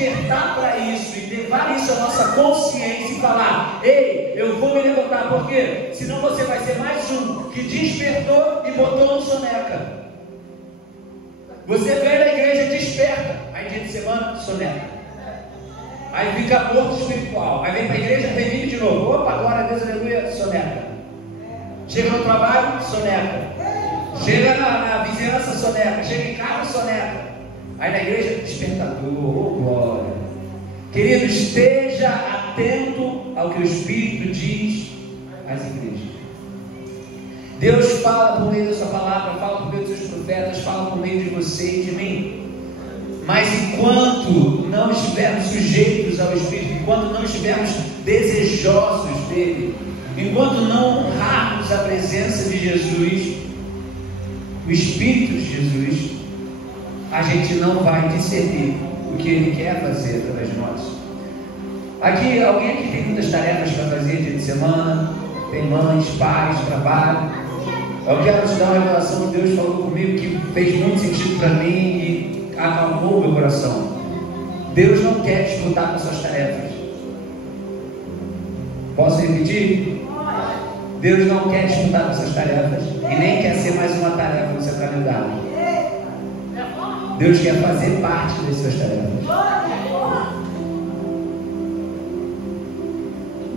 despertar para isso e levar isso à nossa consciência e falar: ei, eu vou me levantar, porque senão você vai ser mais um que despertou e botou no soneca. Você vem na igreja e desperta, aí dia de semana, soneca. Aí fica morto espiritual. Aí vem para a igreja, revive de novo. Opa, glória a Deus, aleluia, soneca. Chega no trabalho, soneca. Chega na vizinhança, soneca. Chega em casa, soneca. Aí na igreja, despertador, oh glória. Querido, esteja atento ao que o Espírito diz às igrejas. Deus fala por meio da sua palavra, fala por meio dos seus profetas, fala por meio de você e de mim. Mas enquanto não estivermos sujeitos ao Espírito, enquanto não estivermos desejosos dele, enquanto não honrarmos a presença de Jesus, o Espírito de Jesus, a gente não vai discernir o que ele quer fazer através de nós. Alguém aqui tem muitas tarefas para fazer dia de semana, tem mães, pais, trabalho. Eu quero te dar uma revelação que Deus falou comigo que fez muito sentido para mim e acalmou o meu coração. Deus não quer disputar com suas tarefas. Posso repetir? Deus não quer disputar com suas tarefas e nem quer ser mais uma tarefa no seu calendário. Deus quer fazer parte das suas tarefas.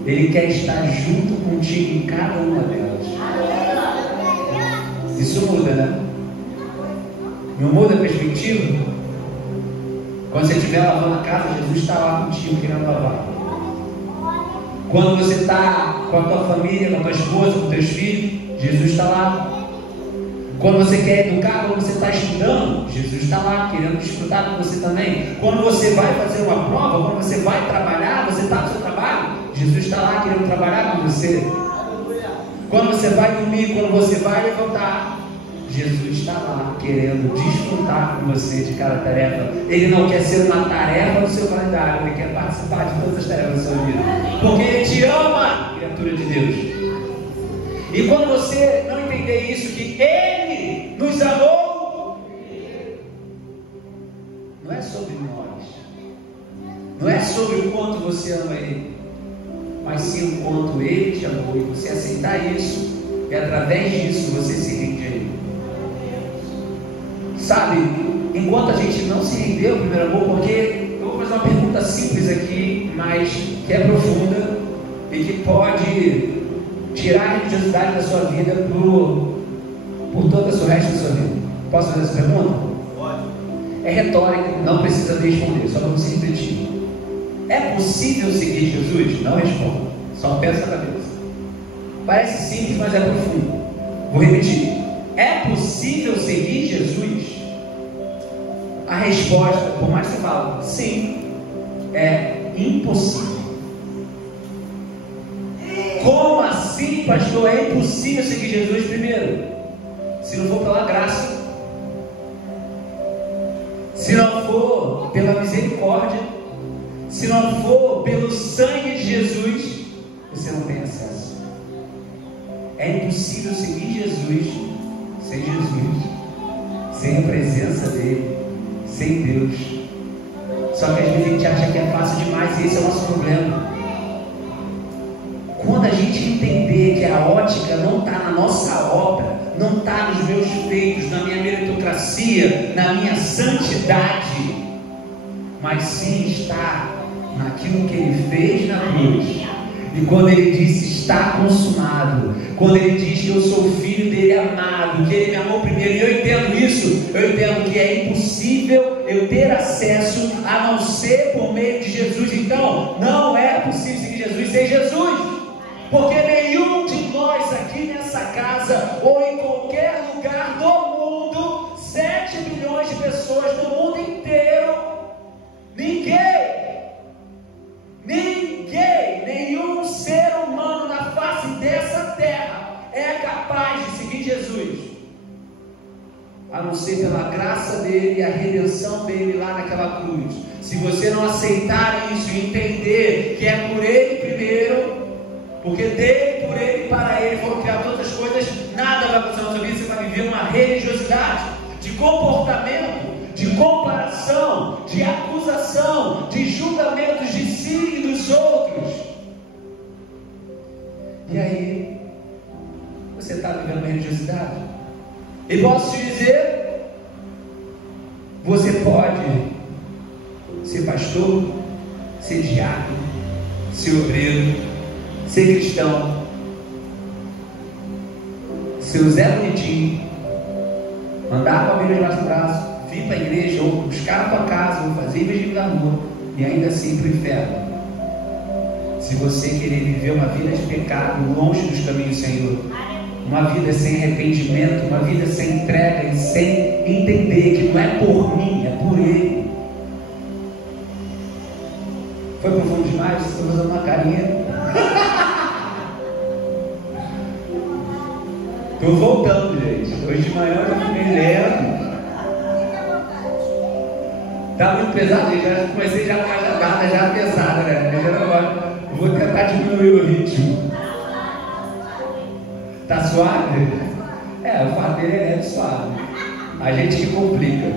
Ele quer estar junto contigo em cada uma delas. Isso muda, né? Não muda a perspectiva? Quando você estiver lavando a casa, Jesus está lá contigo querendo lavar. Quando você está com a tua família, com a tua esposa, com os teus filhos, Jesus está lá. Quando você quer educar, quando você está estudando, Jesus está lá querendo desfrutar com você também. Quando você vai fazer uma prova, quando você vai trabalhar, você está no seu trabalho, Jesus está lá querendo trabalhar com você. Quando você vai dormir, quando você vai levantar, Jesus está lá querendo desfrutar com você de cada tarefa. Ele não quer ser uma tarefa do seu calendário, ele quer participar de todas as tarefas da sua vida, porque ele te ama, criatura de Deus. E quando você não entender isso, que ele nos amou, não é sobre nós, não é sobre o quanto você ama ele, mas sim o quanto ele te amou. E você aceitar isso, e através disso você se rende a ele. Sabe, enquanto a gente não se rendeu ao primeiro amor, porque eu vou fazer uma pergunta simples aqui, mas que é profunda e que pode tirar a religiosidade da sua vida por todo o resto da sua vida. Posso fazer essa pergunta? Pode. É retórica, não precisa responder, só para você refletir. É possível seguir Jesus? Não responda, só pensa na cabeça. Parece simples, mas é profundo. Vou repetir. É possível seguir Jesus? A resposta, por mais que você fale sim, é impossível. Como assim, pastor? É impossível seguir Jesus? Primeiro, se não for pela graça, se não for pela misericórdia, se não for pelo sangue de Jesus, você não tem acesso. É impossível seguir Jesus sem Jesus, sem a presença dele, sem Deus. Só que às vezes a gente acha que é fácil demais, e esse é o nosso problema. Quando a gente entender que a ótica não está na nossa obra, não está nos meus feitos, na minha meritocracia, na minha santidade, mas sim está naquilo que ele fez na cruz. E quando ele disse está consumado, quando ele diz que eu sou filho dele amado, que ele me amou primeiro, e eu entendo isso, eu entendo que é impossível eu ter acesso a não ser por meio de Jesus. Então não é possível seguir Jesus sem Jesus, porque nenhum de nós aqui nessa casa ou em qualquer lugar do mundo, 7 bilhões de pessoas no mundo inteiro, nenhum ser humano na face dessa terra é capaz de seguir Jesus, a não ser pela graça dele e a redenção dele lá naquela cruz. Se você não aceitar isso e entender que é por ele primeiro, porque dele, por ele e para ele foram criadas todas as coisas, nada vai acontecer na sua vida. Você vai viver uma religiosidade de comportamento, de de comparação, de acusação, de julgamentos de si e dos outros. E aí, você está vivendo religiosidade? E posso te dizer, você pode ser pastor, ser diácono, ser obreiro, ser cristão, ser o Zé Bonitinho, andar com a Bíblia debaixo do braço, vir para a igreja, ou buscar a tua casa, ou fazer investimento na rua, e ainda assim ir para o inferno. Se você querer viver uma vida de pecado, longe dos caminhos do Senhor, uma vida sem arrependimento, uma vida sem entrega e sem entender que não é por mim, é por Ele. Foi profundo demais? Você está fazendo uma carinha? Estou voltando, gente. Hoje de manhã eu já fiquei lendo. Tá muito pesado, gente. Já comecei já com a jogada já pesada, né? Agora vou tentar diminuir o ritmo. Tá suave? É, o fato dele é suave. A gente que complica.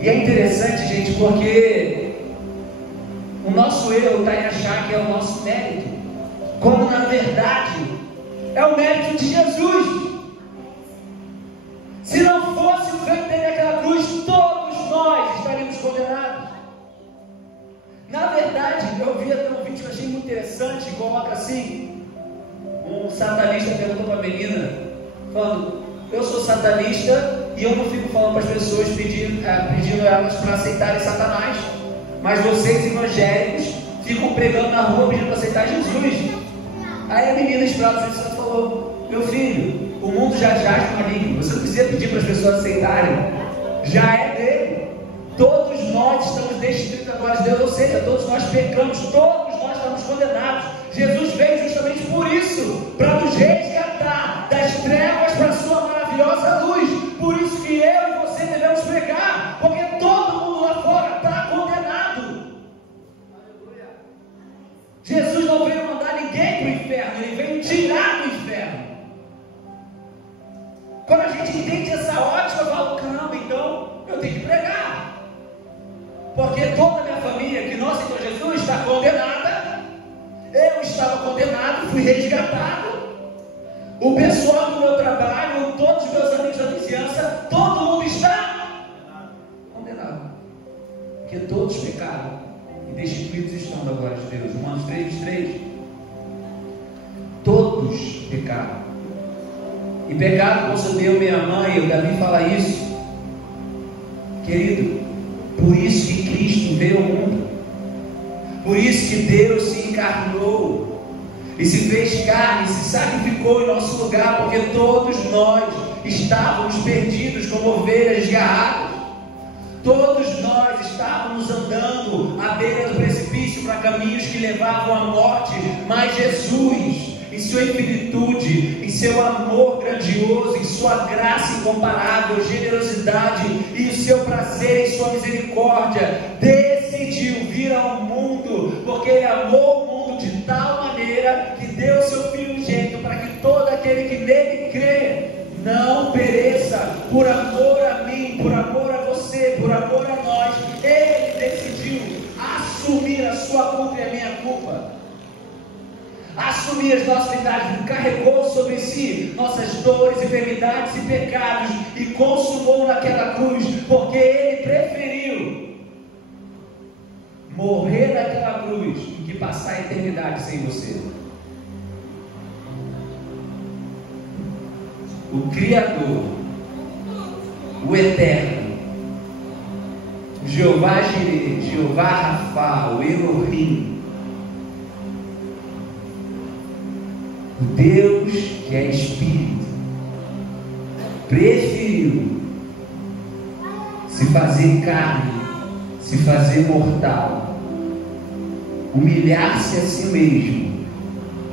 E é interessante, gente, porque o nosso erro está em achar que é o nosso mérito, quando na verdade é o mérito de Jesus. Se não fosse o feito dele naquela cruz, todos nós estaríamos condenados. Na verdade, eu vi até um vídeo que eu achei muito interessante, coloca assim, um satanista perguntou para a menina, falando, eu sou satanista e eu não fico falando para as pessoas pedindo elas para aceitarem Satanás, mas vocês evangélicos ficam pregando na rua pedindo para aceitar Jesus. Aí a menina esperada falou, meu filho, o mundo já jaz no maligno, você não precisa pedir para as pessoas aceitarem, já é dele. Todos nós estamos destituídos da glória de Deus, ou seja, todos nós pecamos, todos nós estamos condenados. Jesus veio justamente por isso, para nos resgatar das trevas para a sua maravilhosa luz. Por isso que eu e você devemos pregar, porque todo mundo lá fora está condenado. Jesus não veio mandar ninguém para o inferno, Ele veio tirar do inferno. Quando a gente entende essa ótica, eu falo, caramba, então eu tenho que pregar. Porque toda a minha família que não aceitou Jesus está condenada. Eu estava condenado, fui resgatado. O pessoal do meu trabalho, todos os meus amigos da vizinhança, todo mundo está condenado. Porque todos pecaram e destituídos estão da glória de Deus. Romanos 3:3. Todos pecaram. E pecado concebeu minha mãe, o Davi fala isso. Querido, por isso que Cristo veio ao mundo. Por isso que Deus se encarnou e se fez carne, se sacrificou em nosso lugar, porque todos nós estávamos perdidos como ovelhas desgarradas. Todos nós estávamos andando à beira do precipício para caminhos que levavam à morte, mas Jesus, em sua infinitude, em seu amor grandioso, em sua graça incomparável, generosidade e o seu prazer em sua misericórdia, decidiu vir ao mundo, porque Ele amou o mundo de tal maneira que deu seu Filho unigênito para que todo aquele que nele crê não pereça. Por amor a mim, por amor a você, por amor a nós, Ele decidiu assumir a sua culpa e a minha culpa, assumir as nossas verdades, carregou sobre si nossas dores, enfermidades e pecados e consumou naquela cruz, porque Ele preferiu morrer naquela cruz do que passar a eternidade sem você. O Criador, o Eterno, o Jeová Jireh, Jeová Rafa, o Elohim, o Deus que é Espírito, preferiu se fazer carne, se fazer mortal, humilhar-se a si mesmo,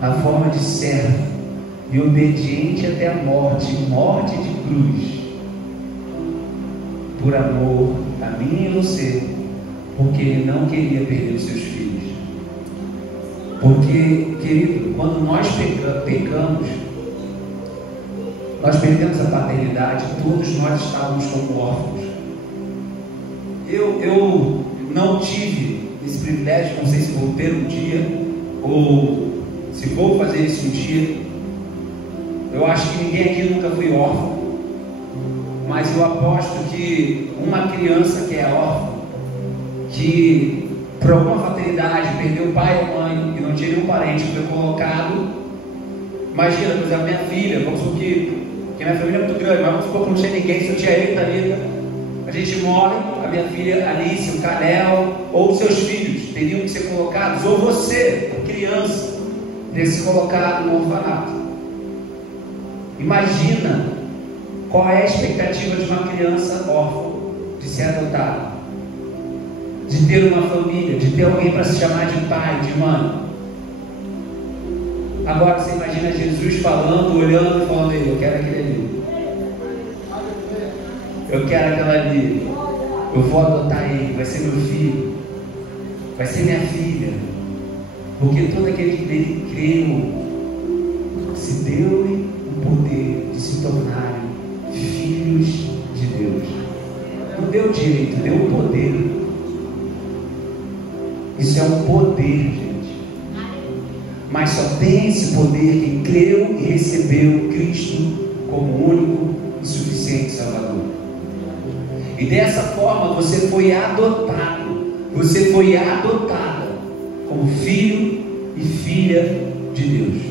na forma de servo, e obediente até a morte, morte de cruz, por amor a mim e você, porque Ele não queria perder os seus filhos. Porque, querido, quando nós pecamos, nós perdemos a paternidade, todos nós estávamos como órfãos. eu não tive esse privilégio, não sei se vou ter um dia, ou se vou fazer isso um dia. Eu acho que ninguém aqui nunca foi órfão, mas eu aposto que uma criança que é órfã, que por alguma fatalidade perdeu o pai ou mãe e não tinha nenhum parente, foi colocado. Imagina, por exemplo, minha filha, vamos supor que minha família é muito grande, mas vamos supor que não tinha ninguém, só tinha eu e Thalita. A gente morre, a minha filha Alice, o Canel, ou os seus filhos teriam que ser colocados, ou você, criança, teria que ser colocado no orfanato. Imagina qual é a expectativa de uma criança órfã, de ser adotada, de ter uma família, de ter alguém para se chamar de pai, de mãe. Agora você imagina Jesus falando, olhando e falando: eu quero aquele ali, eu quero aquela ali, eu vou adotar ele, vai ser meu filho, vai ser minha filha, porque todo aquele que nele creu se deu-lhe o poder de se tornarem filhos de Deus. Não deu direito, deu o poder. Isso é um poder, gente. Mas só tem esse poder quem creu e recebeu Cristo como único e suficiente Salvador. E dessa forma você foi adotado, você foi adotada como filho e filha de Deus.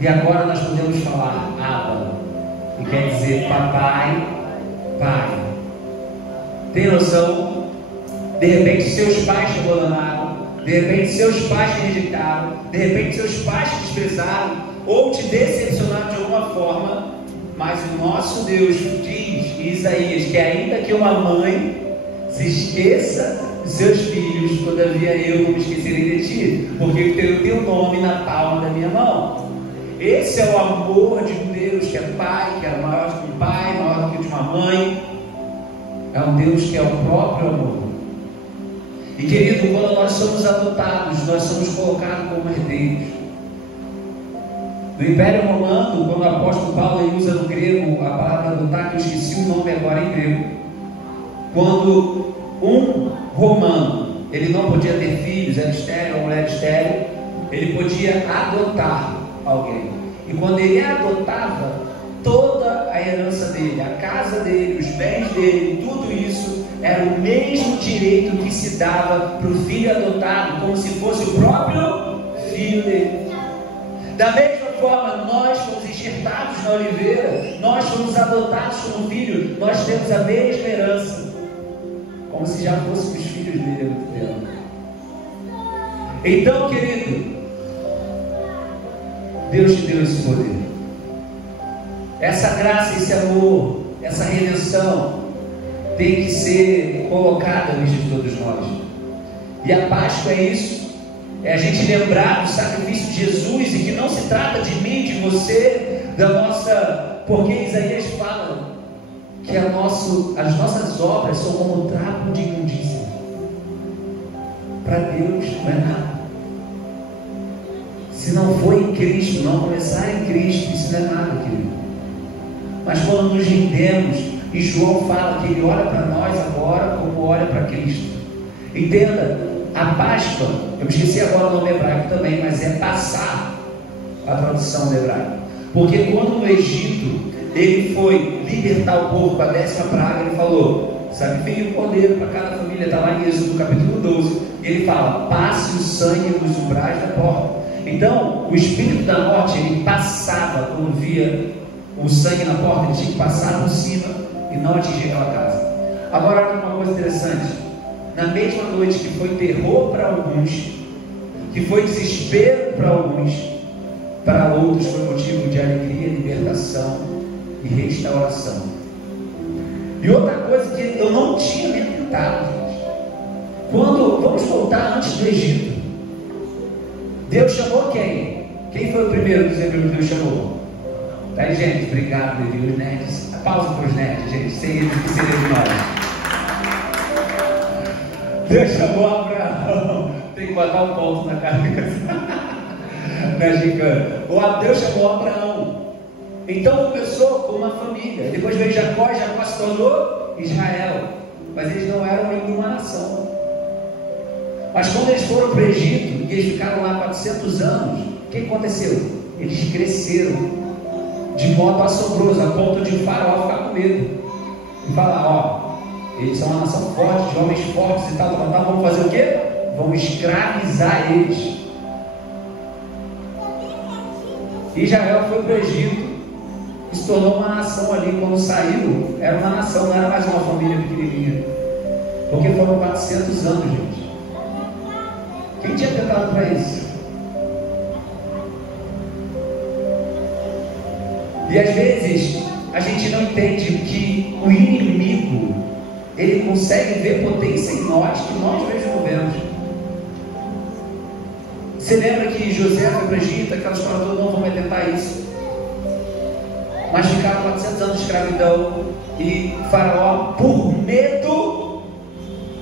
E agora nós podemos falar Abba, que quer dizer papai, pai. Tem noção? De repente seus pais te abandonaram, de repente seus pais te rejeitaram, de repente seus pais te desprezaram ou te decepcionaram de alguma forma, mas o nosso Deus diz em Isaías que ainda que uma mãe se esqueça de seus filhos, todavia eu não me esquecerei de ti, porque eu tenho o teu nome na palma da minha mão. Esse é o amor de um Deus que é pai, que é maior do que um pai, maior do que de uma mãe. É um Deus que é o próprio amor. E querido, quando nós somos adotados, nós somos colocados como herdeiros. No Império Romano, quando o apóstolo Paulo usa no grego a palavra adotar, que eu esqueci o nome agora em grego, quando um romano, ele não podia ter filhos, era estéril, uma mulher estéril, ele podia adotar alguém. E quando ele adotava, toda a herança dele, a casa dele, os bens dele, tudo isso era o mesmo direito que se dava para o filho adotado, como se fosse o próprio filho dele. Da mesma forma, nós fomos enxertados na oliveira, nós fomos adotados como filho, nós temos a mesma herança, como se já fôssemos filhos dele. Então, querido, Deus te deu esse poder, essa graça, esse amor, essa redenção tem que ser colocada na vida de todos nós. E a Páscoa é isso, é a gente lembrar do sacrifício de Jesus, e que não se trata de mim, de você, da nossa, porque Isaías fala que as nossas obras são como trapo de imundícia. Para Deus não é nada. Se não for em Cristo, não começar em Cristo, isso não é nada, querido. Mas quando nos rendemos, e João fala que ele olha para nós agora como olha para Cristo. Entenda, a Páscoa, eu me esqueci agora o nome hebraico também, mas é passar a tradução do hebraico. Porque quando no Egito ele foi libertar o povo para a 10ª praga, ele falou: sacrifique um cordeiro para cada família. Está lá em Êxodo capítulo 12. Ele fala: passe o sangue nos umbrais da porta. Então, o espírito da morte, ele passava quando via o sangue na porta, ele tinha que passar por cima e não atingir aquela casa. Agora, olha uma coisa interessante: na mesma noite que foi terror para alguns, que foi desespero para alguns, para outros foi motivo de alegria, libertação e restauração. E outra coisa que eu não tinha nem tentado, gente. Vamos voltar antes do Egito, Deus chamou quem? Quem foi o primeiro dos hebreus que Deus chamou? Tá aí, gente, obrigado, Deus, os nerds. Pausa para os nerds, gente, sem eles, que seria de nós. Deus chamou Abraão. Tem que botar um ponto na cabeça. Não é gigante. Deus chamou Abraão. Então começou com uma família. Depois veio Jacó, Jacó se tornou Israel. mas eles não eram ainda uma nação. Mas quando eles foram para o Egito, e eles ficaram lá 400 anos, o que aconteceu? Eles cresceram de modo assombroso, a ponto de Faraó ficar com medo e falar: ó, eles são uma nação forte, de homens fortes e tal, vamos fazer o quê? Vamos escravizar eles. Israel foi para o Egito e se tornou uma nação ali. Quando saiu, era uma nação, não era mais uma família pequenininha, porque foram 400 anos, gente. Quem tinha tentado para isso? E às vezes a gente não entende que o inimigo, ele consegue ver potência em nós que nós mesmos não vemos. Você lembra que José foi para o Egito, aquela história toda, não vamos tentar isso. Mas ficaram 400 anos de escravidão, e Faraó, por medo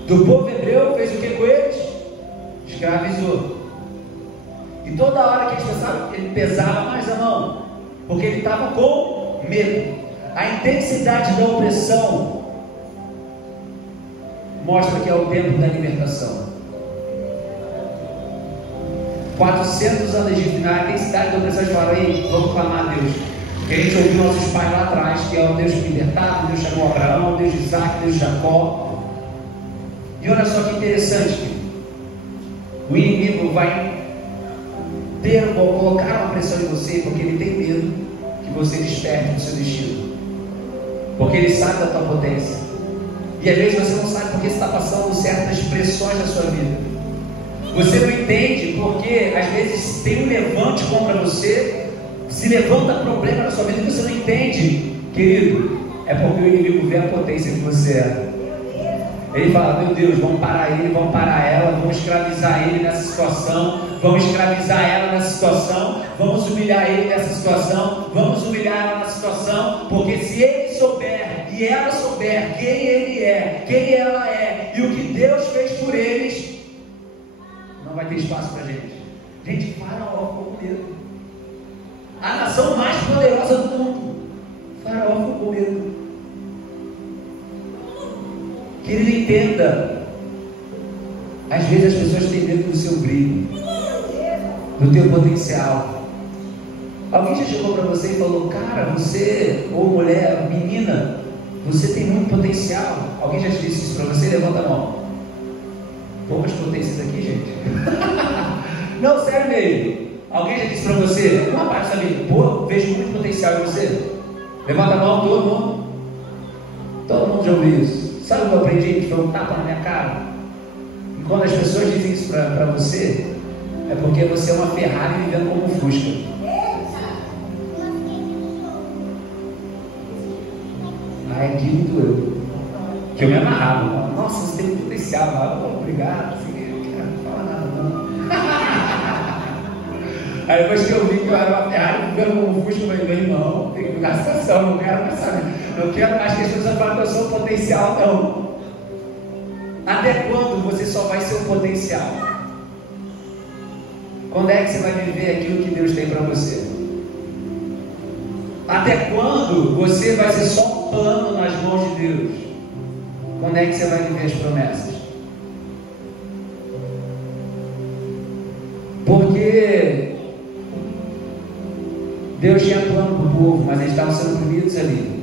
do povo hebreu, fez o que com eles? Escravizou. E toda hora que eles pensavam, ele pesava mais a mão, porque ele estava com medo. A intensidade da opressão mostra que é o tempo da libertação. 400 anos de final, a intensidade da opressão de Faraó. Vamos clamar a Deus, que a gente ouviu nossos pais lá atrás, que é o Deus que libertava, Deus chamou Abraão, Deus de Isaac, Deus de Jacó. E olha só que interessante, o inimigo vai colocar uma pressão em você, porque ele tem medo que você desperte do seu destino, porque ele sabe da tua potência, e às vezes você não sabe porque você está passando certas pressões na sua vida. Você não entende porque às vezes tem um levante contra você, se levanta problema na sua vida e você não entende, querido. É porque o inimigo vê a potência que você é. Ele fala: meu Deus, vamos parar ele, vamos parar ela, vamos escravizar ele nessa situação, vamos escravizar ela nessa situação, vamos humilhar ele nessa situação, vamos humilhar ela nessa situação, porque se ele souber e ela souber quem ele é, quem ela é e o que Deus fez por eles, não vai ter espaço para gente. Gente, Faraó ficou com medo. A nação mais poderosa do mundo, Faraó ficou com medo. Que ele entenda, às vezes as pessoas têm medo do seu brilho, do teu potencial. Alguém já chegou para você e falou: cara, você, ou mulher, menina, você tem muito potencial. Alguém já te disse isso para você? Levanta a mão. Poucas potências aqui, gente. Não, sério mesmo. Alguém já disse para você, uma parte da vida: pô, vejo muito potencial em você? Levanta a mão, todo mundo. Todo mundo já ouviu isso. Sabe o que eu aprendi? Que foi um tapa na minha cara. E quando as pessoas dizem isso para você, é porque você é uma Ferrari vivendo como um Fusca. Aí aquilo doeu. Que eu me amarrava. Nossa, você tem potencial. Obrigado. Não fala nada, não. Aí depois que eu vi que eu era uma Ferrari vivendo como um Fusca, eu falei: meu irmão, tem que mudar a situação. Não quero mais saber. Não quero mais que as pessoas falem que eu sou potencial, não. Até quando você só vai ser um potencial? Quando é que você vai viver aquilo que Deus tem para você? Até quando você vai ser só um plano nas mãos de Deus? Quando é que você vai viver as promessas? Porque Deus tinha plano para o povo, mas eles estavam sendo oprimidos ali.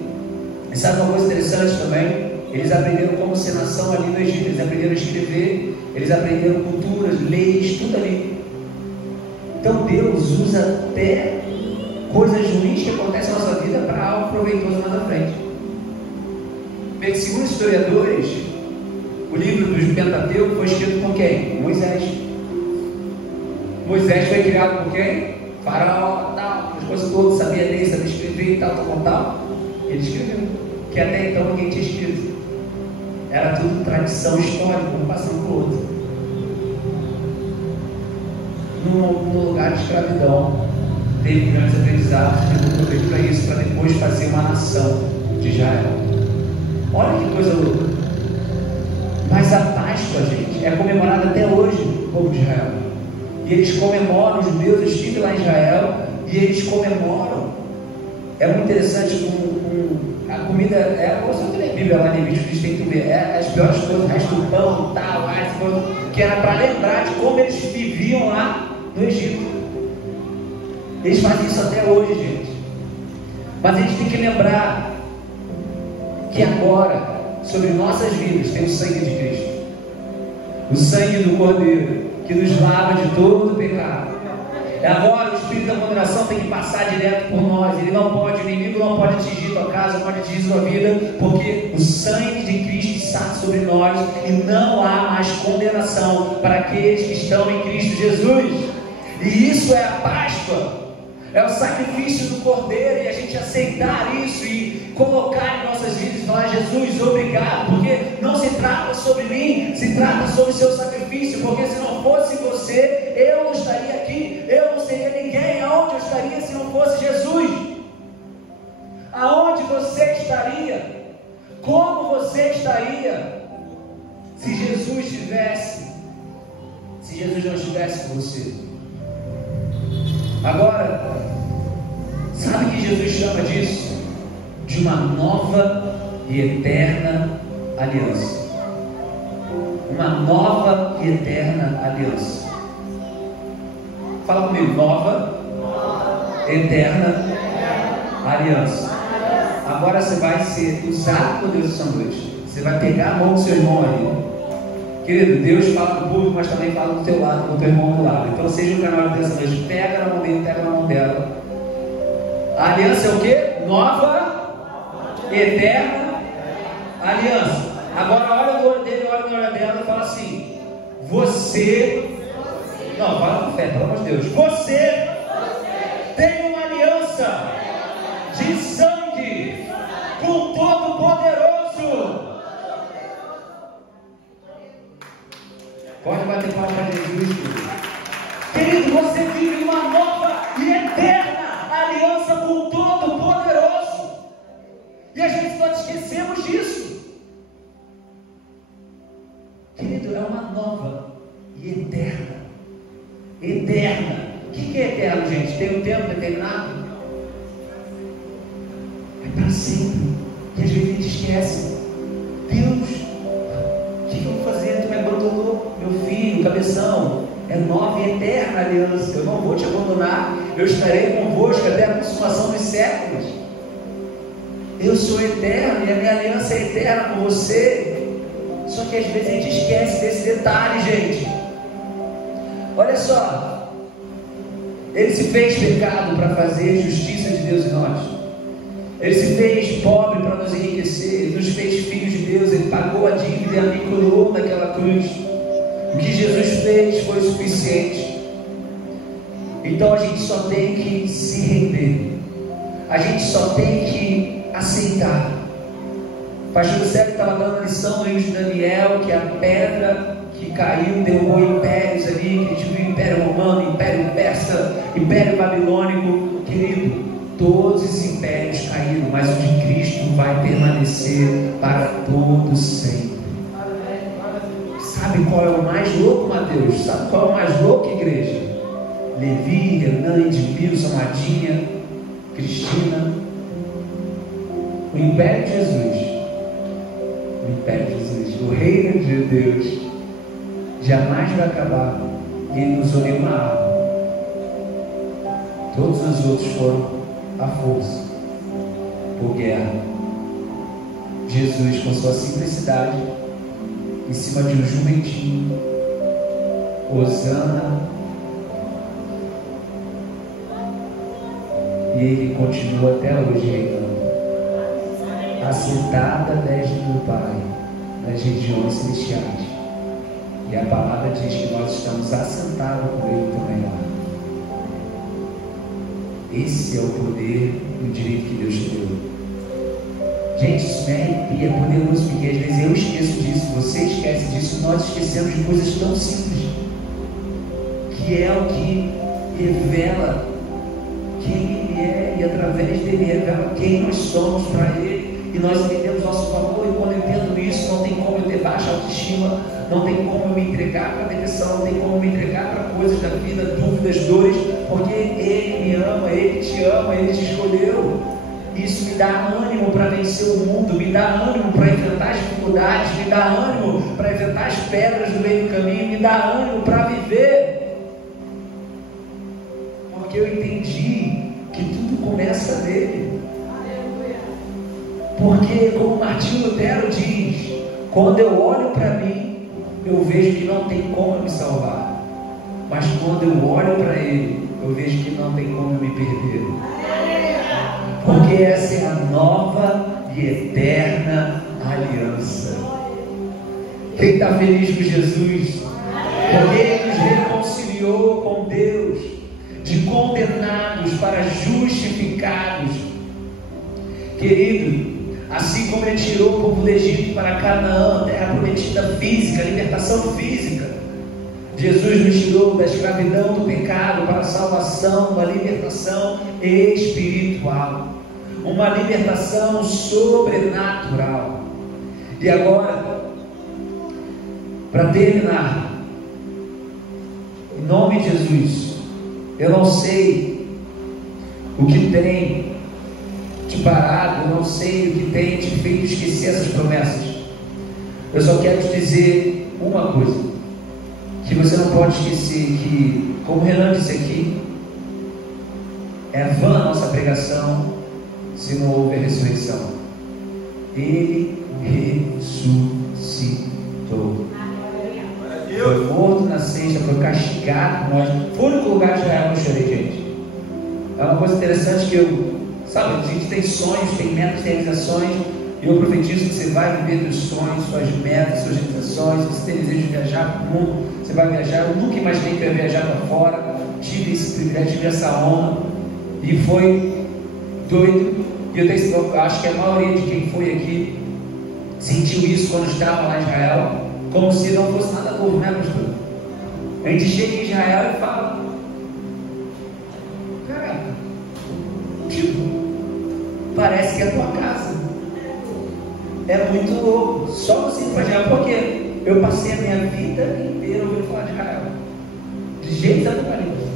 E sabe uma coisa interessante também? Eles aprenderam como ser nação ali no Egito, eles aprenderam a escrever, eles aprenderam culturas, leis, tudo ali. Então Deus usa até coisas ruins que acontecem na nossa vida para algo proveitoso mais à frente. Segundo historiadores, o livro dos Pentateuco foi escrito por quem? Moisés. Moisés foi criado por quem? Faraó, tal, as coisas todas, sabia ler, sabia escrever e tal. Ele escreveu, que até então ninguém tinha escrito. Era tudo tradição histórica, um passando por outro. Num lugar de escravidão, teve grandes aprendizados, teve um proveito para isso, para depois fazer uma nação de Israel. Olha que coisa louca. Mas a Páscoa, gente, é comemorada até hoje no povo de Israel. E eles comemoram, os judeus, eu estive lá em Israel, e eles comemoram. É muito interessante, a comida é, você não tem Bíblia lá em Levítico, tem que ver, é as piores coisas, o resto do pão e tal, que era para lembrar de como eles viviam lá no Egito. Eles fazem isso até hoje, gente. Mas a gente tem que lembrar que agora, sobre nossas vidas, tem o sangue de Cristo, o sangue do Cordeiro, que nos lava de todo pecado. Agora o espírito da condenação tem que passar direto por nós. Ele não pode, o inimigo não pode atingir tua casa, não pode atingir tua vida, porque o sangue de Cristo está sobre nós e não há mais condenação para aqueles que estão em Cristo Jesus. E isso é a Páscoa, é o sacrifício do Cordeiro, e a gente aceitar isso e colocar em nossas vidas e falar: Jesus, obrigado, porque não se trata sobre mim, se trata sobre o seu sacrifício, porque se não fosse você, eu não estaria aqui, eu não seria ninguém. Aonde eu estaria se não fosse Jesus? Aonde você estaria? Como você estaria se Jesus não estivesse com você? Agora, sabe que Jesus chama disso? De uma nova e eterna aliança. Uma nova e eterna aliança. Fala comigo: nova, eterna aliança. Agora você vai ser usado por Deus essa noite. Você vai pegar a mão do seu irmão aí. Querido, Deus fala do público, mas também fala do teu lado, do teu irmão do lado. Então seja o canal dessa noite. Pega na mão dele, pega na mão dela. A aliança é o quê? Nova, eterna aliança. Agora olha no olho dele, olha no olho dela e fala assim: você. Não, fala com fé, pelo amor de Deus. Você tem uma aliança de sangue com o Todo-Poderoso. Pode bater palma para Jesus, querido. Você vive uma nova e eterna aliança com o Todo-Poderoso. E às vezes nós esquecemos disso. Querido, é uma nova e eterna. Eterna. O que é eterno, gente? Tem um tempo determinado? É para sempre. E às vezes a gente esquece. Deus, o que eu vou fazer? Tu me abandonou, meu filho, cabeção. É nova e eterna aliança. Eu não vou te abandonar. Eu estarei convosco até a consumação dos séculos. Eu sou eterno e a minha aliança é eterna com você. Só que às vezes a gente esquece desse detalhe, gente. Olha só. Ele se fez pecado para fazer justiça de Deus em nós. Ele se fez pobre para nos enriquecer. Ele nos fez filhos de Deus. Ele pagou a dívida e a vinculou naquela cruz. O que Jesus fez foi suficiente. Então a gente só tem que se render. A gente só tem que aceitar. O pastor Sérgio estava dando a lição no livro de Daniel, que a pedra que caiu derrubou impérios ali, que a gente viu Império Romano, Império Persa, Império Babilônico. Querido, todos esses impérios caíram, mas o de Cristo vai permanecer para todo sempre. Sabe qual é o mais louco, Mateus? Sabe qual é o mais louco, igreja? Levi, Renan, Edmilson, Madinha, Cristina. O Império de Jesus, o reino de Deus jamais vai acabar. Ele nos uniu uma arma. Todos os outros foram à força, por guerra. Jesus, com sua simplicidade, em cima de um jumentinho, Hosana, e ele continua até hoje reinando, assentado à destra do Pai, nas regiões celestiais. E a palavra diz que nós estamos assentados com ele também lá. Esse é o poder e o direito que Deus te deu. Gente, isso me arrepia, é poderoso, porque às vezes eu esqueço disso, você esquece disso, nós esquecemos de coisas tão simples, que é o que revela quem Ele é, e através dele revela quem nós somos para Ele, e nós entendemos nosso valor. E quando eu entendo isso, não tem como eu ter baixa autoestima, não tem como eu me entregar para a depressão, não tem como eu me entregar para coisas da vida, dúvidas, dores, porque Ele me ama, Ele te ama, Ele te escolheu. Isso me dá ânimo para vencer o mundo, me dá ânimo para enfrentar as dificuldades, me dá ânimo para enfrentar as pedras no meio do caminho, me dá ânimo para viver. Porque eu entendi que tudo começa dele. Porque, como Martinho Lutero diz, quando eu olho para mim, eu vejo que não tem como me salvar. Mas quando eu olho para ele, eu vejo que não tem como me perder. Porque essa é a nova e eterna aliança. Quem está feliz com Jesus? Porque ele nos reconciliou com Deus, de condenados para justificados. Querido, assim como ele tirou o povo do Egito para Canaã, terra prometida física, libertação física, Jesus nos tirou da escravidão do pecado para a salvação, uma libertação espiritual, uma libertação sobrenatural. E agora, para terminar, em nome de Jesus, eu não sei o que tem te parado, eu não sei o que tem te feito esquecer essas promessas. Eu só quero te dizer uma coisa, que você não pode esquecer, que, como o Renan disse aqui, é vã a nossa pregação se não houver ressurreição. Ele ressuscitou. Foi morto na sexta, foi castigado por nós. Foi o único lugar de Israel que eu chorei, gente. É uma coisa interessante que sabe, a gente tem sonhos, tem metas, tem realizações. E eu profetizo que você vai viver dos sonhos, suas metas, suas realizações. Você tem desejo de viajar para o mundo, você vai viajar. Eu nunca imaginei que eu ia viajar para fora. Tive esse privilégio, tive essa honra. E foi doido. E eu acho que a maioria de quem foi aqui sentiu isso quando estava lá em Israel, como se não fosse nada novo, né, pastor? A gente chega em Israel e fala: caraca, tipo, parece que é a tua casa. É muito louco. Só você ir para Israel, porque eu passei a minha vida inteira ouvindo falar de Israel, de jeito apocalipse.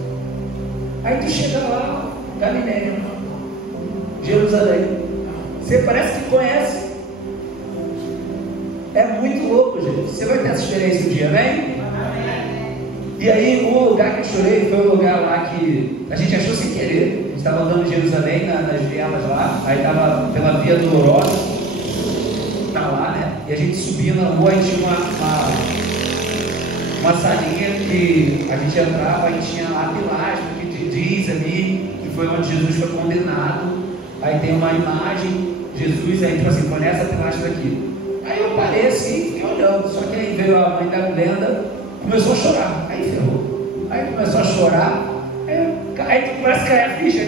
Aí tu chega lá, Galileia, Jerusalém, você parece que conhece. É muito louco, gente. Você vai ter essa experiência um dia, né? E aí, o lugar que eu chorei foi o lugar lá que a gente achou sem querer. A gente estava andando em Jerusalém, nas vielas lá. Aí estava pela Via Dolorosa, tá lá, né? E a gente subia na rua e tinha uma salinha que a gente entrava e tinha lá a pilagem que diz ali que foi onde Jesus foi condenado. Aí tem uma imagem, Jesus, aí tipo assim, conhece a pilagem daqui. Aí eu parei assim, fiquei olhando, só que aí veio a mãe da Glenda, começou a chorar, aí ferrou. Aí começou a chorar, aí tu começa a cair a ficha,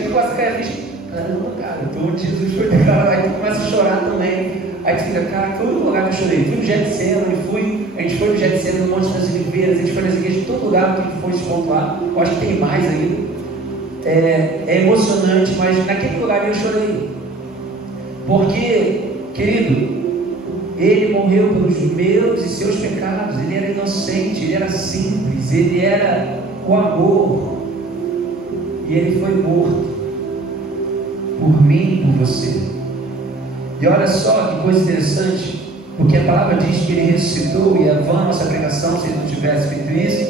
caramba, cara, então Jesus foi declarado, aí tu começa a chorar também. Aí tu fica, cara, foi o único lugar que eu chorei. Fui no Getsemane, a gente foi no Getsemane, no Monte das Oliveiras, a gente foi nas igrejas, todo lugar que foi esse ponto lá. Eu acho que tem mais ainda. É emocionante, mas naquele lugar eu chorei. Porque, querido, ele morreu pelos meus e seus pecados. Ele era inocente, ele era simples, ele era o amor. E ele foi morto por mim e por você. E olha só que coisa interessante, porque a palavra diz que ele ressuscitou, e é vã a nossa pregação se ele não tivesse feito isso,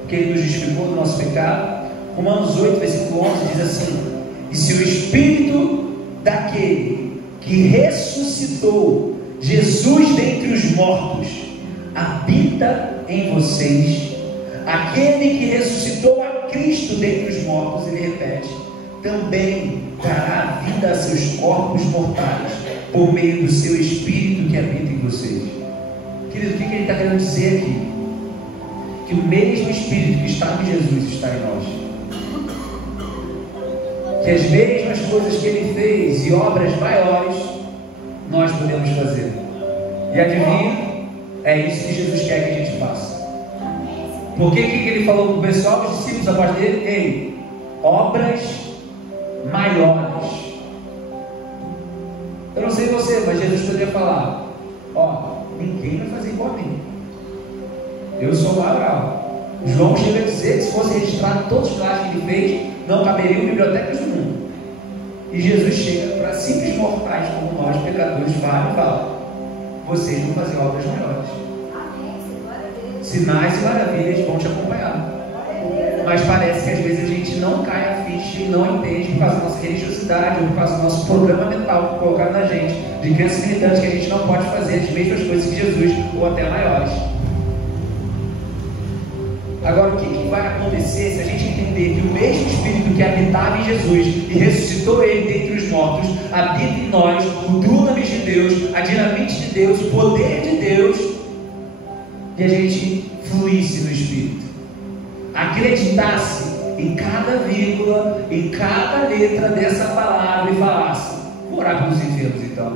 porque ele nos justificou do nosso pecado. Romanos 8, versículo 11 diz assim: e se o Espírito daquele que ressuscitou Jesus dentre os mortos habita em vocês, aquele que ressuscitou a Cristo dentre os mortos, ele repete, também dará vida a seus corpos mortais por meio do seu Espírito que habita em vocês. Querido, o que ele está querendo dizer aqui? Que o mesmo Espírito que está em Jesus está em nós. Que as mesmas coisas que ele fez e obras maiores nós podemos fazer. E adivinha? É isso que Jesus quer que a gente faça. Por que ele falou para o pessoal, os discípulos após dele? Ei, obras maiores. Eu não sei você, mas Jesus poderia falar: ó, ninguém vai fazer igual a mim. Eu sou o maior. João chega a dizer que se fosse registrado todos os milagres que ele fez, não caberiam bibliotecas do mundo. E Jesus chega para simples mortais como nós, pecadores, e fala: vocês vão fazer obras maiores. Sinais e maravilhas vão te acompanhar. Mas parece que às vezes a gente não cai a ficha e não entende por causa da nossa religiosidade ou por causa do nosso programa mental colocado na gente, de crenças limitantes, que a gente não pode fazer as mesmas coisas que Jesus ou até maiores. Agora, o que vai acontecer se a gente entender que o mesmo Espírito que habitava em Jesus e ressuscitou ele dentre os mortos, habita em nós, o dunamis de Deus, a dinamite de Deus, o poder de Deus, e a gente fluísse no Espírito, acreditasse em cada vírgula, em cada letra dessa palavra e falasse: vou orar pelos enfermos então,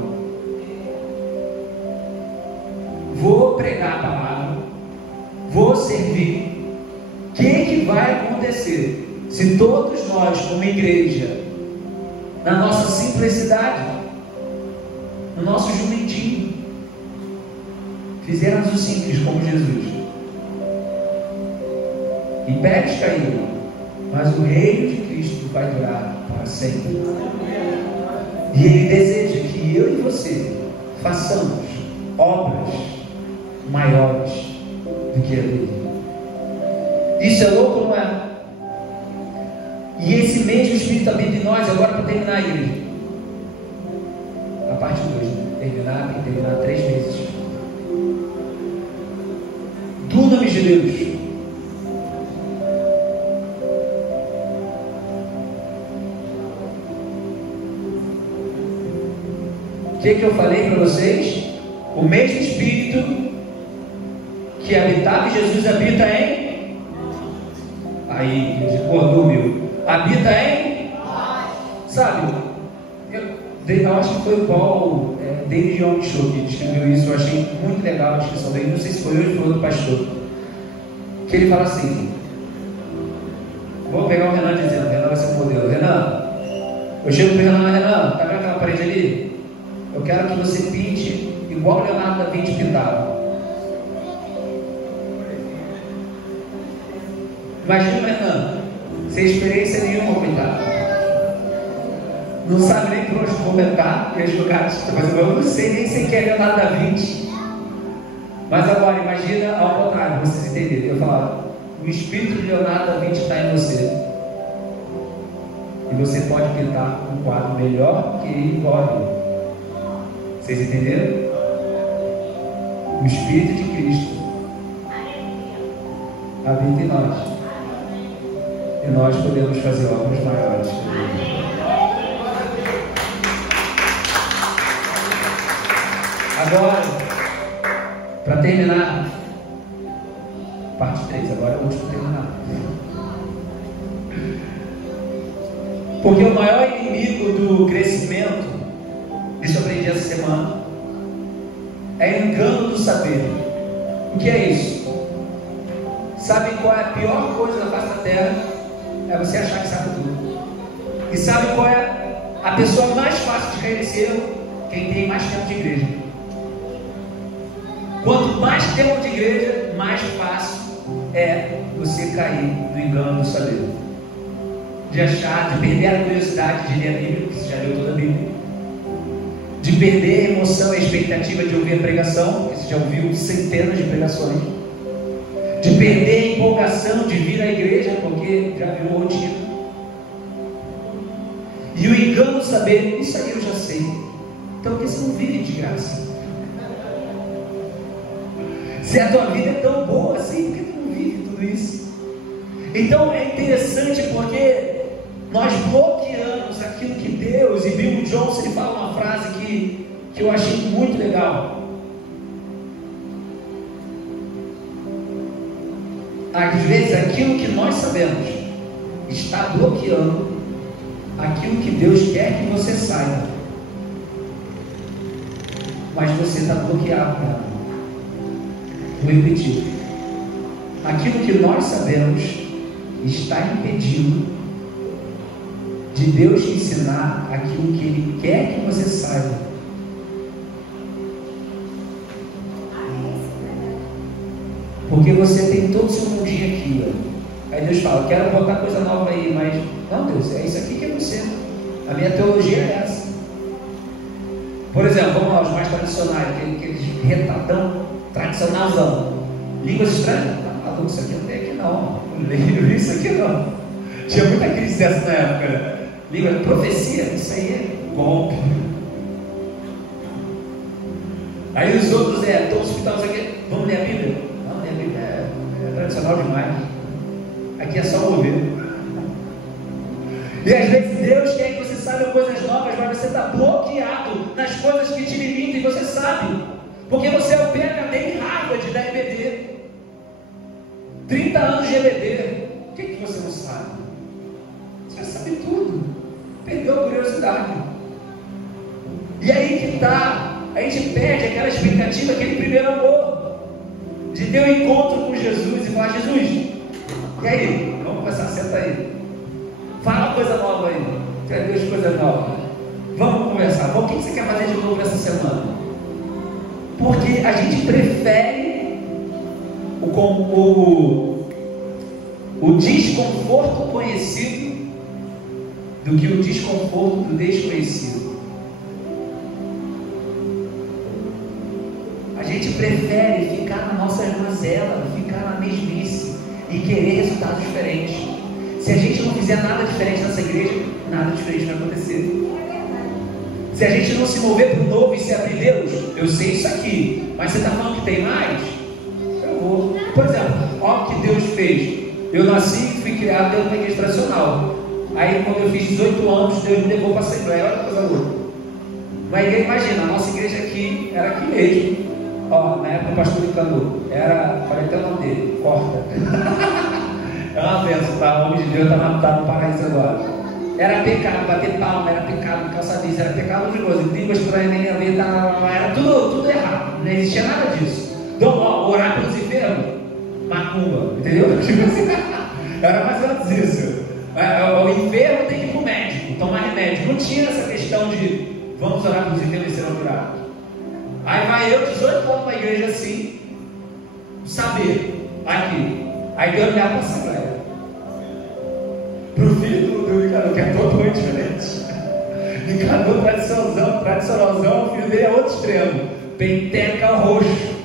vou pregar a palavra, vou servir. O que vai acontecer se todos nós, como igreja, na nossa simplicidade, no nosso jumentinho, fizermos o simples como Jesus? Impérios caíram, mas o reino de Cristo vai durar para sempre. E Ele deseja que eu e você façamos obras maiores do que a dele. Isso é louco, não é? E esse mesmo Espírito habita em nós. Agora, para terminar a igreja, a parte 2, tem que terminar 3 meses. Dunamis de Deus. O que eu falei para vocês? O mesmo Espírito que habitava em Jesus habita em... Aí, acordou meu. Habita em... Sabe, eu acho que foi o Paul David Young Show que escreveu isso. Eu achei muito legal a descrição dele. Não sei se foi eu ou foi outro pastor. Que ele fala assim: vou pegar o Renan dizendo, Renan vai ser o modelo. Renan, eu chego para o Renan, tá vendo aquela parede ali? Eu quero que você pinte igual o Leonardo da Vinci pintava. Imagina, Renan, sem experiência nenhuma pintar. Não sabe nem por onde comentar, que lugares, mas eu não sei nem se quer Leonardo da Vinci. Mas agora, imagina ao contrário, vocês entenderem. Eu falar, o espírito de Leonardo da Vinci está em você. E você pode pintar um quadro melhor que ele pode. Vocês entenderam? O Espírito de Cristo habita em nós. E nós podemos fazer obras maiores. Agora, para terminar, parte 3, agora é o último terminar. Porque o maior inimigo do crescimento, isso eu aprendi essa semana, é engano do saber. O que é isso? Sabe qual é a pior coisa na face da terra? É você achar que sabe tudo. E sabe qual é a pessoa mais fácil de cair nesse erro? Quem tem mais tempo de igreja. Quanto mais tempo de igreja, mais fácil é você cair no engano do saber. De achar, de perder a curiosidade de ler a Bíblia, porque você já leu toda a Bíblia. De perder a emoção e a expectativa de ouvir a pregação, porque você já ouviu centenas de pregações. De perder a empolgação de vir à igreja, porque já virou rotina. E o engano saber, isso aí eu já sei. Então por que você não vive de graça? Se a tua vida é tão boa assim, por que tu não vive tudo isso? Então é interessante porque nós bloqueamos aquilo que Deus, e Bill Johnson ele fala uma frase que eu achei muito legal. Às vezes aquilo que nós sabemos está bloqueando aquilo que Deus quer que você saiba, mas você está bloqueado, cara. Vou repetir: aquilo que nós sabemos está impedindo de Deus te ensinar aquilo que Ele quer que você saiba. Porque você tem todo o seu mundinho aqui, ó. Aí Deus fala: quero botar coisa nova aí, mas não, Deus, é isso aqui que é você. A minha teologia é essa. Por exemplo, vamos lá, os mais tradicionais, aqueles retratão tradicionalzão. Línguas estranhas? Não, isso aqui não tem aqui não. Não li isso aqui não. Tinha muita crise dessa na época, né? Língua de profecia, isso aí é golpe. Aí os outros estão hospitalados aqui. Vamos ler a Bíblia? Não, ler a Bíblia é tradicional demais. Aqui é só ouvir. E às vezes Deus quer que você saiba coisas novas, mas você está bloqueado nas coisas que te limitam e você sabe. Porque você é o PhD em Harvard da EBD. 30 anos de EBD. O que você não sabe? Você sabe tudo. Perdeu a curiosidade. E aí que está. A gente perde aquela expectativa, aquele primeiro amor. De ter um encontro com Jesus e falar: Jesus, e aí? Vamos começar, senta aí. Fala coisa nova aí. Quer ver coisa nova? Vamos conversar. Bom, o que você quer fazer de novo nessa semana? Porque a gente prefere o desconforto conhecido do que o desconforto do desconhecido. A gente prefere ficar na nossa mazela, ficar na mesmice e querer resultados diferentes. Se a gente não fizer nada diferente nessa igreja, nada diferente vai acontecer. Se a gente não se mover para o novo e se abrir, Deus, eu sei isso aqui, mas você está falando que tem mais? Eu vou. Por exemplo, olha o que Deus fez. Eu nasci e fui criado dentro da igreja tradicional. Aí quando eu fiz 18 anos, Deus me levou para a Assembleia. Olha que coisa louca. Mas imagina, a nossa igreja aqui era aqui mesmo. Ó, na época o pastor Canu era, falei até o nome dele, Corta. É uma bênção, tá? O homem de Deus está no paraíso agora. Era pecado bater palma, era pecado calçar jeans, era pecado de coisa, línguas estranhas, nem havia, era tudo errado, não existia nada disso. Então, ó, orar pelos enfermos, macumba, entendeu? Tipo assim, era mais ou menos isso. O enfermo tem que ir para o médico, tomar remédio. Não tinha essa questão de vamos orar pelos enfermos e serão curados. Aí vai eu, 18 anos para a igreja assim, saber, aqui. Aí eu olhar para a Assembleia. Para o filho do Nicador, que é totalmente diferente. Nicador tradicionalzão, o filho dele é outro extremo. Penteca roxo.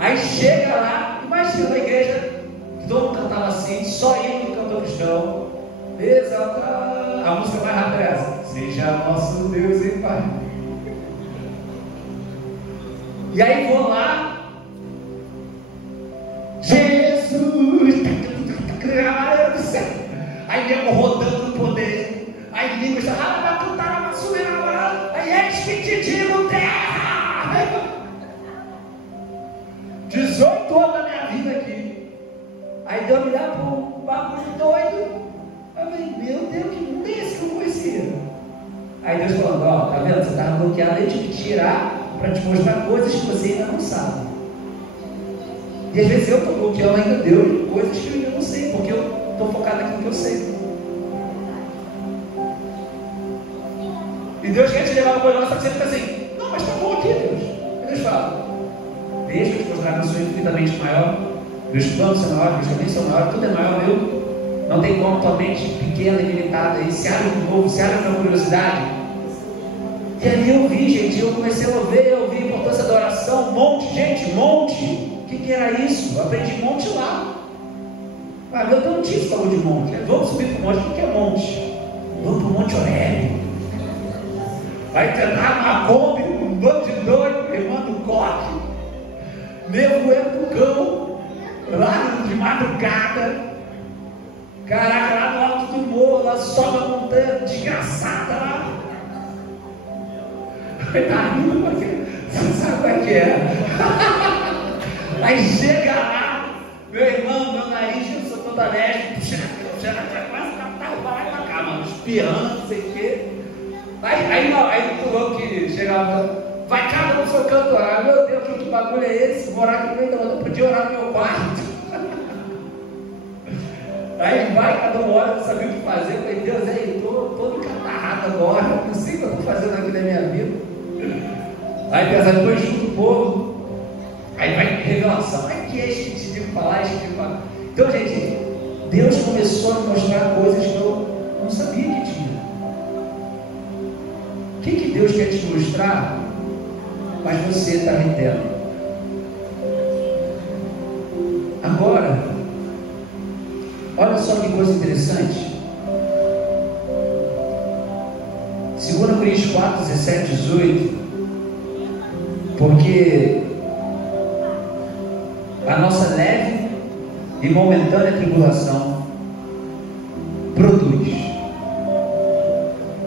Aí chega lá, imagina a igreja, que todo mundo cantava assim, só ele no cantor cristão. Exalta. A música mais rápida é essa. Seja nosso Deus e Pai. E aí vou lá, Jesus, aí nego rodando no poder, aí línguas, aí eis que te digo terra. 18 anos da minha vida aqui, aí deu olhar para um bagulho doido, eu falei, meu Deus, que mundo é esse que eu não conhecia? Aí Deus falando, ó, tá vendo, você estava bloqueado, eu tive que tirar para te mostrar coisas que você ainda não sabe. E às vezes eu estou bloqueando ainda Deus coisas que eu ainda não sei, porque eu estou focado naquilo que eu sei. E Deus quer te levar para coisa, só que você fica assim, não, mas está bom aqui, Deus. E Deus fala, deixa eu te mostrar que eu sou infinitamente maior, meus planos são maiores, meus caminhos são maiores, tudo é maior meu. Não tem como tua mente pequena e limitada aí, se abre de novo, se abre para a curiosidade. E ali eu vi, gente, eu comecei a ouvir, eu vi a importância da oração, monte, gente, monte. O que era isso? Eu aprendi monte lá. Ah, meu Deus, não tinha falou de monte. Vamos subir para o monte, o que é monte? Vamos para o Monte Horebe. Vai tentar uma Kombi, um bando de doido, queimando coque. Nevoeiro do cão, lá de madrugada. Caraca, lá no alto do morro, lá sobe a montanha, desgraçada lá. Tá rindo porque você sabe como é que é. Aí chega lá, meu irmão, meu nariz, eu sou toda leste, quase vai pra cá, mano, espiando, não sei o quê. Aí tu louco que chegava, vai cada um no seu canto orar. Meu Deus, que bagulho é esse? Vou orar aqui no meio da noite, eu podia orar no meu quarto. Aí vai, cada um ora, não sabia o que fazer. Eu falei, Deus, aí, eu estou todo catarrado agora, não sei o que eu estou fazendo aqui na minha vida. Aí pensa, depois junto o povo, aí vai revelação, aqui é este que te falar, este que falar. Então, gente, Deus começou a me mostrar coisas que eu não sabia que tinha. Deus quer te mostrar, mas você está retendo. Agora, olha só que coisa interessante. 2 Coríntios 4, 17, 18. Porque a nossa leve e momentânea tribulação produz.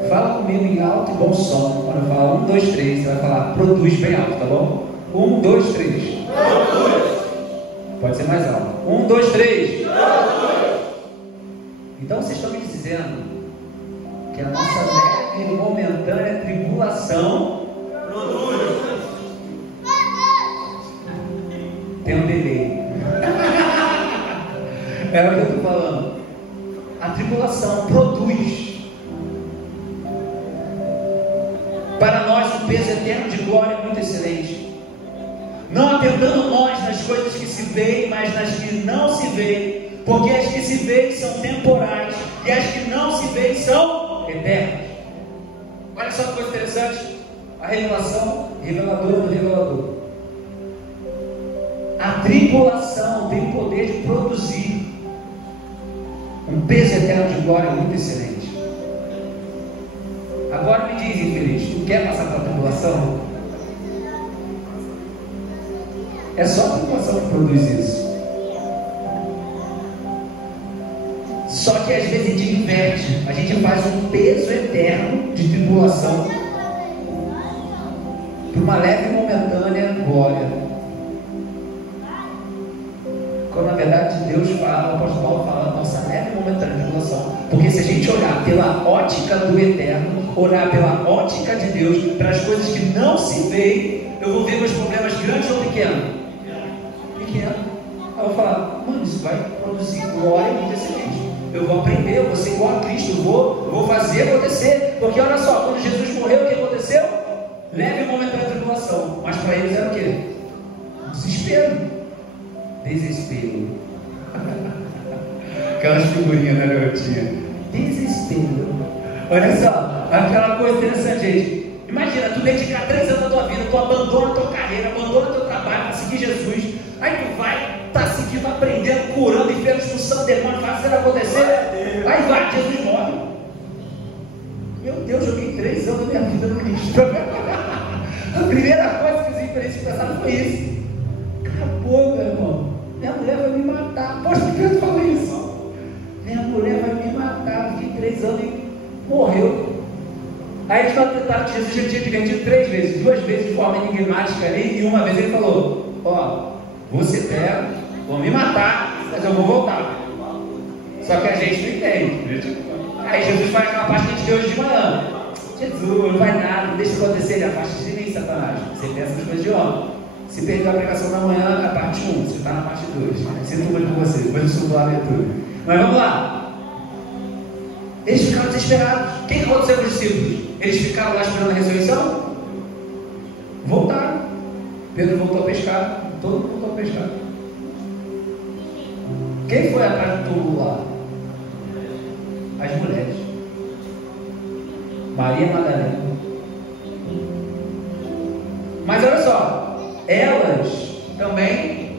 Fala comigo em alto e bom som. Quando eu falar 1, 2, 3, você vai falar produz bem alto, tá bom? 1, 2, 3. Produz. Pode ser mais alto. 1, 2, 3. Produz. Então vocês estão me dizendo que a nossa leve e momentânea tribulação produz. Tem um delay. É o que eu estou falando. A tribulação produz para nós um peso eterno de glória muito excelente, não atentando nós nas coisas que se veem, mas nas que não se veem, porque as que se veem são temporais e as que não se veem são eternas. Olha só que coisa interessante, a revelação reveladora do revelador. A tribulação tem o poder de produzir um peso eterno de glória muito excelente. Agora me diz, infeliz, tu quer passar pela tribulação? É só a tribulação que produz isso. Só que às vezes a gente inverte, a gente faz um peso eterno de tribulação para uma leve e momentânea glória. Quando na verdade Deus fala, o apóstolo Paulo fala, nossa leve e momentânea tribulação. Porque se a gente olhar pela ótica do eterno, orar pela ótica de Deus, para as coisas que não se veem, eu vou ver meus problemas grandes ou pequenos? Pequeno. Aí eu vou falar, mano, isso vai produzir glória muito excelente. Eu vou aprender, eu vou ser igual a Cristo, eu vou fazer acontecer. Porque olha só, quando Jesus morreu, o que aconteceu? Leve e momentânea tribulação. Mas para eles era o quê? Desespero. Desespero. Aquelas figurinhas, né, garotinha? Desespero. Olha só, aquela coisa interessante, gente. Imagina, tu dedicar 3 anos da tua vida, tu abandona a tua carreira, abandona o teu trabalho para seguir Jesus. Aí tu vai, tá seguindo, aprendendo, curando, enfiando, expulsando demônio, fazendo acontecer. Aí vai, Jesus morre. Meu Deus, joguei 3 anos da minha vida no lixo. A primeira coisa que os infelizes pensaram foi isso. Acabou, meu irmão. Minha mulher vai me matar. Poxa, que Pedro falou isso? Minha mulher vai me matar. Fiquei 3 anos e morreu. Aí eles falaram que Jesus já tinha divertido 3 vezes. 2 vezes de forma enigmática ali. E uma vez ele falou: ó, você pega, vão me matar, mas eu vou voltar. Só que a gente não entende. Aí Jesus faz aquela parte que a gente deu hoje de manhã. Jesus, não vai nada, deixa acontecer. Ele afasta de mim, Satanás. Você pensa nas coisas de homem. Se perdeu a pregação da manhã, a parte 1, você está na parte 2. Sinto muito com você, depois eu subo a leitura. Mas vamos lá. Eles ficaram desesperados. O que aconteceu com os discípulos? Eles ficaram lá esperando a ressurreição? Voltaram. Pedro voltou a pescar. Todo mundo voltou a pescar. Quem foi atrás do túmulo lá? As mulheres. Maria Madalena. Mas olha só. Elas também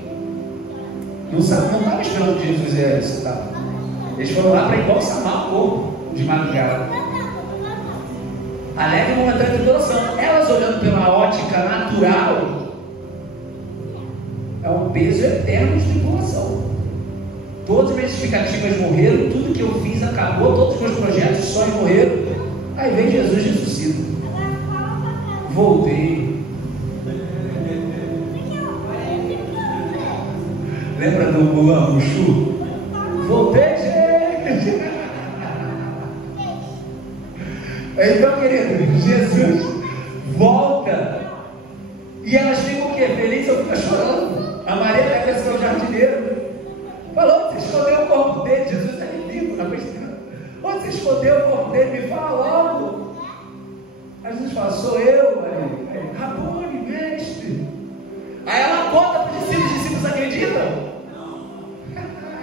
não estavam esperando que Jesus ia ressuscitar. Eles foram lá para embalsamar o corpo de madrugada. A leve e momentânea tribulação. Elas olhando pela ótica natural, é um peso eterno de tribulação. Todas as minhas justificativas morreram, tudo que eu fiz acabou, todos os meus projetos, sonhos morreram. Aí vem Jesus e ressuscita. Voltei. Lembra do Mulan Mushu? Voltei, gente! Então, querido, Jesus volta. E elas ficam o quê? Felizes ou ficam chorando? A Maria deve ser o jardineiro. Falou, você escondeu o corpo dele. Jesus está vivo na questão. Onde você escondeu o corpo dele? Me fala logo. Aí Jesus fala, sou eu, Maria. Rabone, mestre. Aí ela conta para os discípulos acreditam?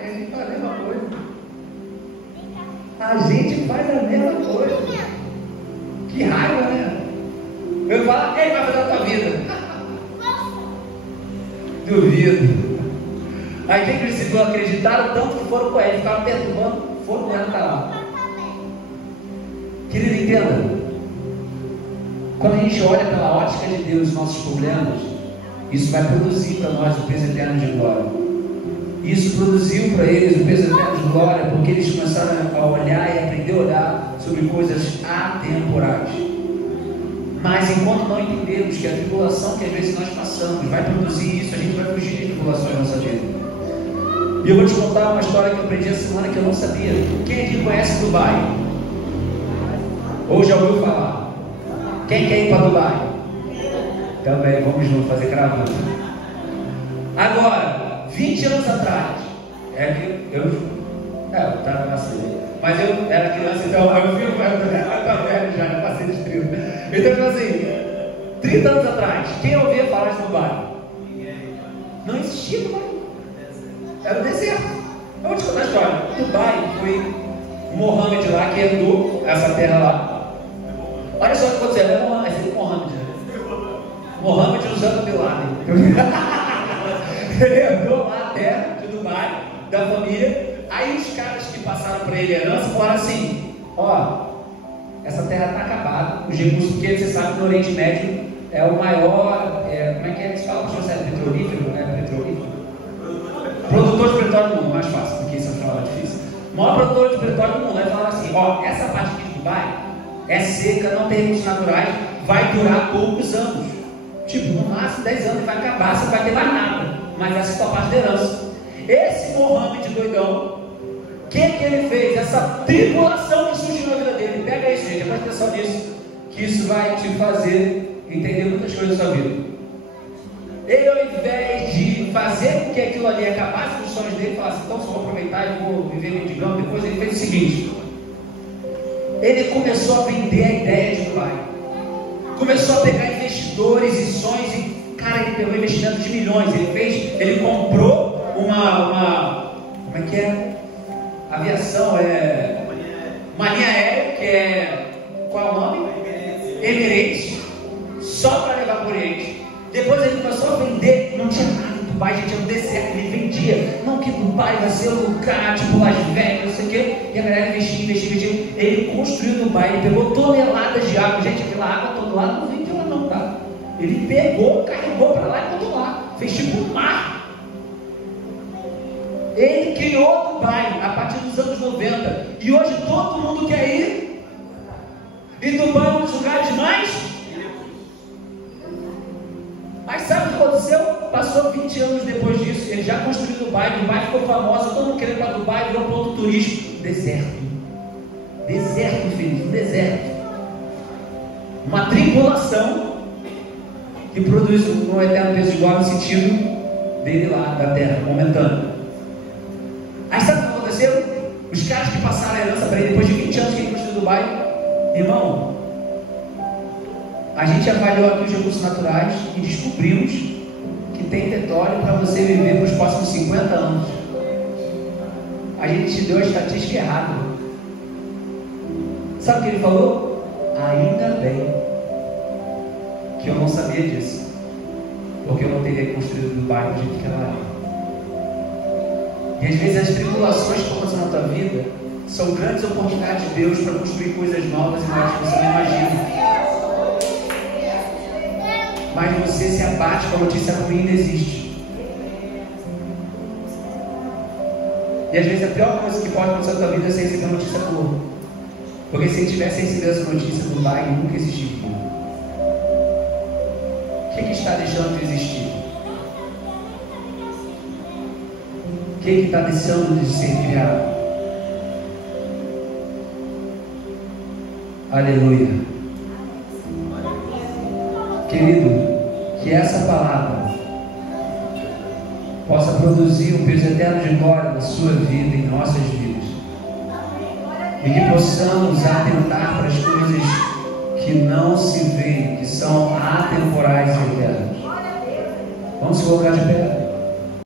A gente faz a mesma coisa. A gente faz a mesma coisa. Que raiva, né? ele vai fazer na tua vida? Duvido. Aí quem que eles discípulos acreditaram tanto que foram com ele, ficaram perturbando, foram com ele, tá lá. Querido, entenda. Quando a gente olha pela ótica de Deus os nossos problemas, isso vai produzir para nós o peso eterno de glória. Isso produziu para eles o peso eterno de glória, porque eles começaram a olhar e aprender a olhar sobre coisas atemporais. Mas enquanto não entendemos que a tribulação que às vezes nós passamos vai produzir isso, a gente vai fugir de tribulações na nossa vida. E eu vou te contar uma história que eu aprendi essa semana que eu não sabia. Quem aqui conhece Dubai? Ou já ouviu falar? Quem quer ir para Dubai? Também, vamos juntos fazer cravando. Agora, 20 anos atrás, eu estava nascendo, mas eu era criança, então eu vi o velho já passei dos 30. Então, assim, 30 anos atrás, quem ouvia falar de Dubai? Não existia Dubai. Era o deserto. Eu vou te contar a história. Dubai foi o Mohammed lá que herdou essa terra lá. Olha só o que aconteceu. É Mohammed. Mohammed usando Bin Laden. Ele herdou lá a terra de Dubai, da família. Aí os caras que passaram para ele a herança falaram assim: ó, essa terra está acabada. Os recursos, porque você sabe que no Oriente Médio é o maior, como é que se fala para você? Petrolífero, né? Petrolífero. Produtor de petróleo do mundo, mais fácil, porque isso é uma palavra difícil. O maior produtor de petróleo do mundo. Aí falaram assim: ó, essa parte aqui de Dubai é seca, não tem recursos naturais, vai durar poucos anos. Tipo, no máximo 10 anos vai acabar, você não vai ter mais nada. Mas essa é a sua parte de herança. Esse Mohammed doidão, o que ele fez? Essa tribulação que surgiu na vida dele. Pega isso, gente, presta atenção nisso, que isso vai te fazer entender muitas coisas da sua vida. Ele, ao invés de fazer com que aquilo ali acabasse com os sonhos dele, falasse: então só vou aproveitar e vou viver mendigando, depois ele fez o seguinte: ele começou a vender a ideia de Dubai, começou a pegar investidores e sonhos, e cara, ele pegou investimento de milhões. Ele comprou uma como é que é? Aviação, uma linha aérea, que é, qual é o nome? Emirates, só para levar para o Oriente. Depois ele começou a vender, não tinha nada em Dubai, gente, era um deserto, ele vendia, não, que Dubai vai ser um lugar, tipo Las Vegas, não sei o quê, e a galera investia, ele construiu Dubai, ele pegou toneladas de água, gente, aquela água toda lá, não vem de lá não, tá? Ele pegou, carregou para lá e botou lá, fez tipo um mar. Ele criou Dubai a partir dos anos 90, e hoje todo mundo quer ir, e Dubai é um dos lugares mais. Mas sabe o que aconteceu? Passou 20 anos depois disso, ele já construiu Dubai ficou famosa, todo mundo querendo ir para Dubai, virou ponto turístico. Deserto, filho, um deserto. Uma tribulação que produz um eterno peso de glória no sentido dele lá, da terra, momentâneo. Aí sabe o que aconteceu? Os caras que passaram a herança para ele, depois de 20 anos que ele construiu Dubai, irmão, a gente avaliou aqui os recursos naturais e descobrimos que tem petróleo para você viver para os próximos 50 anos. A gente te deu a estatística errada. Sabe o que ele falou? Ainda bem que eu não sabia disso, porque eu não teria construído Dubai do jeito que ela é. E às vezes as tribulações que acontecem na tua vida são grandes oportunidades de Deus para construir coisas novas e maiores que você não imagina. Mas você se abate com a notícia ruim, ainda existe. E às vezes a pior coisa que pode acontecer na tua vida é você receber uma notícia boa. Porque se ele tivesse recebido essa notícia do Dubai, nunca existiu. O que está deixando de existir? O que está deixando de ser criado? Aleluia. Querido, que essa palavra possa produzir um peso eterno de glória na sua vida e em nossas vidas, e que possamos atentar para as coisas que não se veem, que são atemporais e eternas. Vamos se colocar de pé.